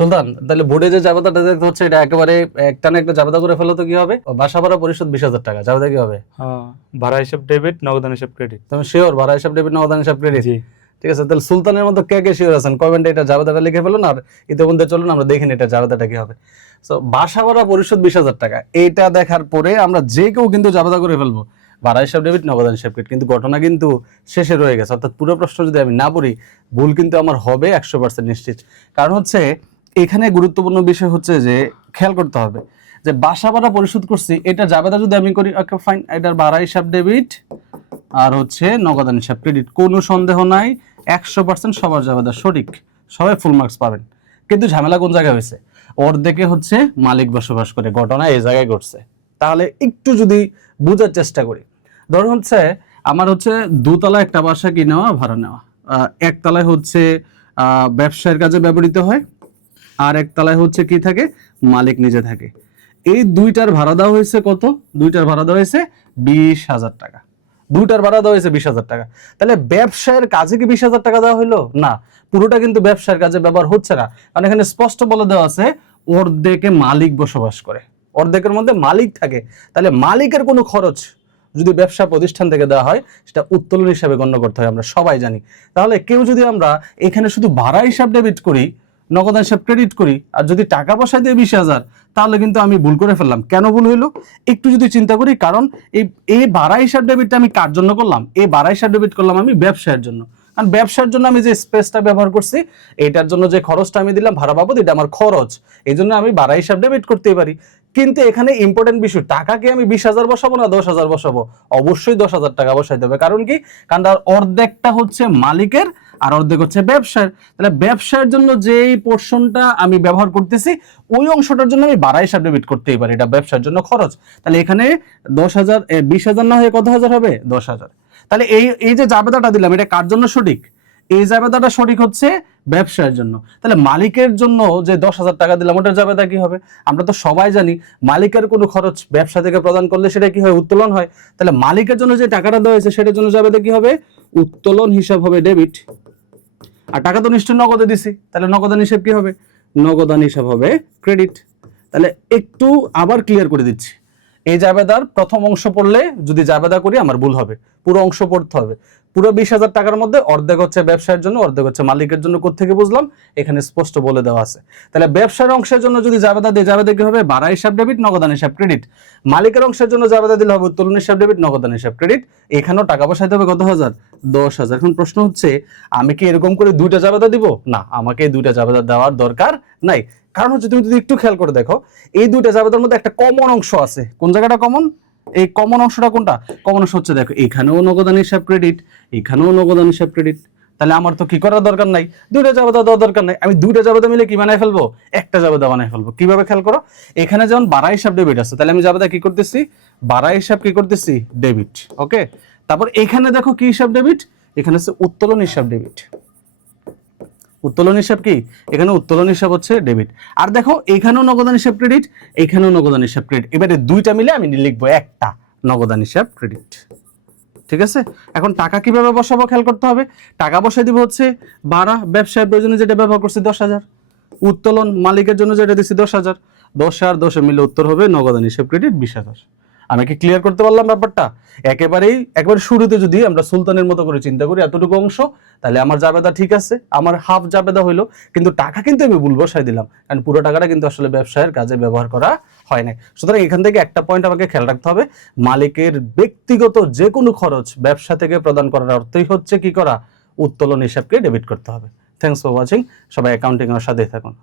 সুলতান তাহলে বোর্ডে যে জাবেদাটা দেখতে হচ্ছে এটা একেবারে একটানে একটা জাবেদা করে ফেলো তো কি হবে? বাসা ভাড়া পরিশোধ বিশ হাজার টাকা জাবেদা কি হবে? হ্যাঁ ভাড়া হিসাব ডেবিট নগদান হিসাব ক্রেডিট তুমি শিওর ভাড়া হিসাব ডেবিট নগদান হিসাব ক্রেডিট ঠিক আছে তাহলে সুলতানের মতো কে কে শিওর আছেন? কমেন্টে এটা জাবেদাটা লিখে ফেলুন আর ইতিমধ্যে চলুন আমরা দেখি এটা জাবেদাটা কি হবে। সো বাসা ভাড়া পরিশোধ বিশ হাজার টাকা এটা দেখার পরে আমরা যে কেউ কিন্তু জাবেদা করে ফেলব। ভাড়া হিসাব ডেবিট নগদান হিসাব ক্রেডিট কিন্তু ঘটনা কিন্তু শেষে রয়ে গেছে অর্থাৎ পুরো প্রশ্ন যদি আমি না পড়ি ভুল কিন্তু আমার হবে একশো পার্সেন্ট নিশ্চিত। কারণ হচ্ছে এখানে গুরুত্বপূর্ণ বিষয় হচ্ছে যে, খেয়াল করতে হবে যে, বাসা ভাড়া পরিশোধ করছি, এটা জাবেদা যদি আমি করি ওকে ফাইন এটার ভাড়া হিসাব ডেবিট আর হচ্ছে নগদান হিসাব ক্রেডিট কোনো সন্দেহ নাই, একশো পার্সেন্ট সবার জাবেদা সঠিক, সবাই ফুল মার্কস পাবেন। কিন্তু ঝামেলা কোন জায়গায় হয়েছে? অর্ধেকে হচ্ছে মালিক বসবাস করে, ঘটনা এই জায়গায় ঘটছে। তাহলে একটু যদি বোঝার চেষ্টা করি, ধরুন হচ্ছে আমার হচ্ছে দুতলা একটা বাসা কি নেওয়া, ভাড়া নেওয়া। একতলায় হচ্ছে ব্যবসায়ের কাজে ব্যবহৃত হয় আর একতলায় হচ্ছে কি থাকে? মালিক নিজে থাকে। এই দুইটার ভাড়া দেওয়া হয়েছে কত? দুইটার ভাড়া দেওয়া হয়েছে বিশ হাজার টাকা। দুইটার ভাড়া দেওয়া হয়েছে বিশ হাজার টাকা। তাহলে ব্যবসায়ের কাজে কি বিশ হাজার টাকা দেওয়া হইল? না। পুরোটা কিন্তু ব্যবসার কাজে ব্যবহার হচ্ছে না। কারণ এখানে স্পষ্ট বলে দেওয়া আছে, অর্ধেকে মালিক বসবাস করে। অর্ধেকের মধ্যে মালিক থাকে। তাহলে মালিকের কোনো খরচ যদি ব্যবসা প্রতিষ্ঠান থেকে দেওয়া হয়, সেটা উত্তোলন হিসাবে গণ্য করতে হয়, আমরা সবাই জানি। তাহলে কেউ যদি আমরা এখানে শুধু ভাড়া হিসাব ডেবিট করি নগদান হিসাব ক্রেডিট করি, আর যদি টাকা পয়সা দিয়ে বিশ হাজার, তাহলে কিন্তু আমি ভুল করে ফেললাম। কেন ভুল হইল? একটু যদি চিন্তা করি, কারণ এই এই ভাড়া হিসাব ডেবিটটা আমি কার জন্য করলাম? এই ভাড়া হিসাব ডেবিট করলাম আমি ব্যবসায়ের জন্য। কারণ ব্যবসার জন্য আমি যে স্পেসটা ব্যবহার করছি, এটার জন্য যে খরচটা আমি দিলাম ভাড়া বাবদ, এটা আমার খরচ। এই জন্য আমি ভাড়া হিসাব ডেবিট করতেই পারি। কিন্তু এখানে ইম্পর্টেন্ট বিষয় টাকা কি আমি বিশ হাজার বসাবো না দশ হাজার বসাবো? অবশ্যই দশ হাজার টাকা বসাইতে হবে। কারণ কি? কারণ তার অর্ধেকটা হচ্ছে মালিকের আর অর্ধেক হচ্ছে ব্যবসার। তাহলে ব্যবসার জন্য যেই পোর্শনটা আমি ব্যবহার করতেছি, ওই অংশটার জন্য আমি ভাড়া হিসাব ডেবিট করতেই পারি। এটা ব্যবসার জন্য খরচ। তাহলে এখানে দশ হাজার বিশ হাজার না হয়ে কত হাজার হবে? দশ হাজার। তাহলে এই এই যে জাবেদাটা দিলাম, এটা কার জন্য সঠিক? এই জাবেদাটা সঠিক হচ্ছে ব্যবসার জন্য। তাহলে মালিকের জন্য যে দশ হাজার টাকা দিলাম, ওটার জাবেদা কি হবে? আমরা তো সবাই জানি, মালিকের কোনো খরচ ব্যবসা থেকে প্রদান করলে সেটা কি হয়? উত্তোলন হয়। তাহলে মালিকের জন্য যে টাকাটা দেওয়া হয়েছে, সেটার জন্য জাবেদা কি হবে? উত্তোলন হিসাব হবে ডেবিট। আর টাকা তো নিশ্চয় নগদে দিছি। তাহলে নগদান হিসাব কি হবে? নগদান হিসাব হবে ক্রেডিট তাহলে একটু আবার ক্লিয়ার করে দিচ্ছি। এই জাবেদার প্রথম অংশ পড়লে যদি জাবেদা করি, আমার ভুল হবে। পুরো অংশ পড়তে হবে। পুরো বিশ হাজার টাকার মধ্যে অর্ধেক হচ্ছে ব্যবসায়ের জন্য, অর্ধেক হচ্ছে মালিকের জন্য কোথেকে বুঝলাম? এখানে স্পষ্ট বলে দেওয়া আছে। তাহলে ব্যবসার অংশের জন্য যদি জাবেদা দিয়ে জাবেদা কি হবে? ভাড়া হিসাব ডেবিট নগদান হিসাব ক্রেডিট। মালিকের অংশের জন্য জাবেদা দিলে হবে উত্তোলন হিসাব ডেবিট নগদান হিসাব ক্রেডিট। এখানেও টাকা পয়সাতে হবে কত হাজার? দশ হাজার। এখন প্রশ্ন হচ্ছে, আমি কি এরকম করে দুইটা জাবেদা দিব? না, আমাকে দুইটা জাবেদা দেওয়ার দরকার নাই। কারণ হচ্ছে, তুমি যদি একটু খেয়াল করে দেখো, এই দুইটা জাবেদার মধ্যে একটা কমন অংশ আছে। কোন জায়গাটা কমন এই কমন অংশটা কোনটা? কমন অংশ হচ্ছে দেখো, এখানেও নগদান হিসাব ক্রেডিট এখানেও নগদান হিসাব ক্রেডিট তাহলে আমার তো কি করার দরকার নাই? দুইটা জাবেদা দেওয়ার দরকার নাই। আমি দুইটা জাবেদা মিলে কি বানাই ফেলব? একটা জাবেদা বানাই ফেলব। কীভাবে খেয়াল করো? এখানে যেমন বাড়া হিসাব ডেবিট আছে, তাহলে আমি জাবেদা কি করতেছি? বাড়া হিসাব কি করতেছি? ডেবিট ওকে তারপর এখানে দেখো কি হিসাব ডেবিট এখানে হচ্ছে উত্তোলন হিসাব ডেবিট উত্তোলন হিসাব কি? এখানে উত্তোলন হিসাব হচ্ছে ডেবিট আর দেখো, এখানেও নগদান হিসাব ক্রেডিট এখানেও নগদান হিসাব ক্রেডিট এবারে দুইটা মিলে আমি লিখব একটা নগদান হিসাব ক্রেডিট ঠিক আছে? এখন টাকা কীভাবে বসাবো খেয়াল করতে হবে। টাকা বসাই দিব হচ্ছে ভাড়া ব্যবসায়ের প্রয়োজনে যেটা ব্যবহার করছি দশ হাজার। উত্তোলন মালিকের জন্য যেটা দিচ্ছি দশ হাজার। দশ আর দশে মিলে উত্তর হবে নগদান হিসাব ক্রেডিট বিশ হাজার। আমি কি ক্লিয়ার করতে পারলাম ব্যাপারটা? একেবারেই, একবারে শুরুতে যদি আমরা সুলতানের মতো করে চিন্তা করি, এতটুকু অংশ, তাহলে আমার জাবেদা ঠিক আছে, আমার হাফ জাবেদা হইল, কিন্তু টাকা কিন্তু আমি ভুল বসাই দিলাম, কারণ পুরো টাকাটা কিন্তু আসলে ব্যবসায়ের কাজে ব্যবহার করা হয় না সুতরাং এখান থেকে একটা পয়েন্ট আমাকে খেয়াল রাখতে হবে, মালিকের ব্যক্তিগত যে কোনো খরচ ব্যবসা থেকে প্রদান করার অর্থই হচ্ছে কি করা? উত্তোলন হিসাবকে ডেবিট করতে হবে। থ্যাংকস ফর ওয়াচিং সবাই অ্যাকাউন্টিং এর সাথে থাকুন।